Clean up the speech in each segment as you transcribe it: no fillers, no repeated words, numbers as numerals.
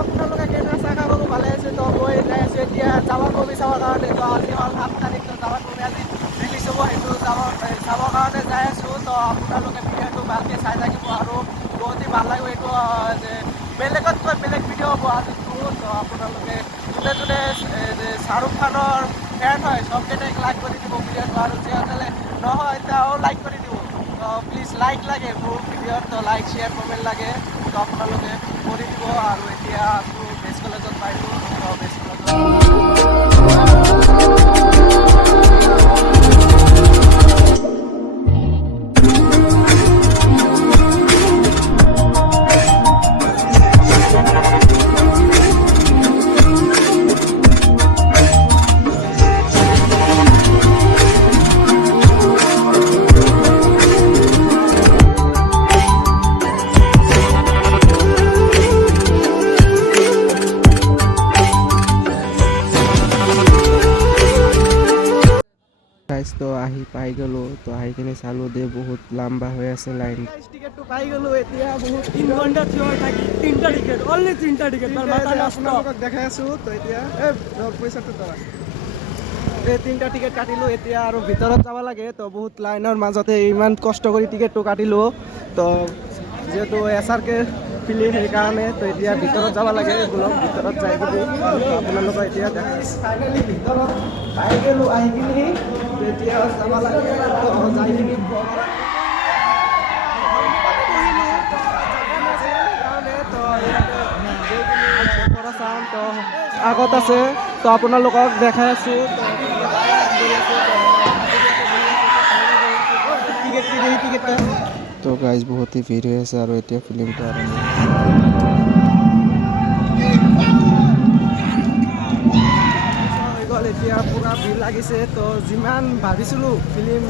আপোনালোকে কেনে চাহ খাব ভালে আছে তো মই যাই আছোঁ এতিয়া জামা কবি চাবৰ কাৰণে তো আজি হ'ল 8 তাৰিখ তো জামা কবি আজি ৰিলিজ হ'ব সেইটো চাবৰ কাৰণে যাই আছোঁ তো আপোনালোকে ভিডিঅ'টো ভালকৈ চাই থাকিব আৰু বহুতেই ভাল লাগিব এইটো যে বেলেগতকৈ বেলেগ ভিডিঅ' হ'ব আজিতো তো আপোনালোকে যোনে যোনে শ্বাহৰুখ খানৰ ফেন হয় চবকেইটাই লাইক কৰি দিব ভিডিঅ'টো আৰু যিসকলে নহয় তেওঁ লাইক কৰি দিব তো প্লিজ লাইক লাগে মোৰ ভিডিঅ'ত তো লাইক শ্বেয়াৰ কমেণ্ট লাগে তো আপোনালোকে কৰি দিব আৰু এতিয়া আছোঁ বেষ্ট কলেজত পাইছোঁ তো বেষ্ট তো আহি পাই গ'লোঁ তো আহি কিনে চালোঁ দে বহুত লম্বা হৈ আছে লাইন টিকেটটো পাই গ'লোঁ এতিয়া বহুত 3 ঘণ্টা থিয় হৈ থাকি 3টা টিকেট অনলি 3টা টিকেট আপোনালোকক দেখাই আছোঁ তো এতিয়া পইচাটো টকা এই 3টা টিকেট কাটিলোঁ এতিয়া আৰু ভিতৰত যাব লাগে তো বহুত লাইনৰ মাজতে ইমান কষ্ট কৰি টিকেটটো কাটিলোঁ তো যিহেতু SRK ফিল্ম সেইকাৰণে তো এতিয়া ভিতৰত যাব লাগে এইবোৰক ভিতৰত যাই কিনি আপোনালোকক এতিয়া দেখাই ফাইনেলি ভিতৰত পাই গ'লোঁ আহি কিনি এতিয়া যাব লাগে যাই কিনি আগত আছে তো আপোনালোকক দেখাই আছোঁ তো গাইজ বহুতেই ভিৰ হৈ আছে আৰু এতিয়া ফিল্মটো আৰম্ভ হৈ গ'ল এতিয়া পূৰা ভিৰ লাগিছে তো যিমান ভাবিছিলোঁ ফিল্ম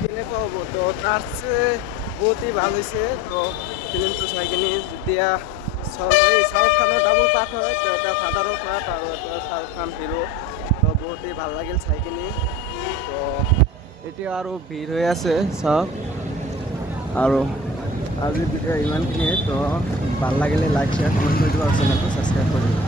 কেনেকুৱা হ'ব তো তাৰছে বহুতেই ভাল হৈছে তো ফিল্মটো চাই কিনি যেতিয়া শ্বাহৰুখ খানৰ ডাবল পাৰ্ট হয় তো এটা ফাদাৰৰ পাৰ্ট আৰু এটা শ্বাহৰুখ খান হিৰো তো বহুতেই ভাল লাগিল চাই কিনি তো এতিয়া আৰু ভিৰ হৈ আছে চাওক আৰু আজি ভিডিঅ' ইমানখিনিয়ে তো ভাল লাগিলে লাইক শ্বেয়াৰ কমেণ্ট কৰি দিব আৰু চেনেলটো ছাবস্ক্ৰাইব কৰি দিব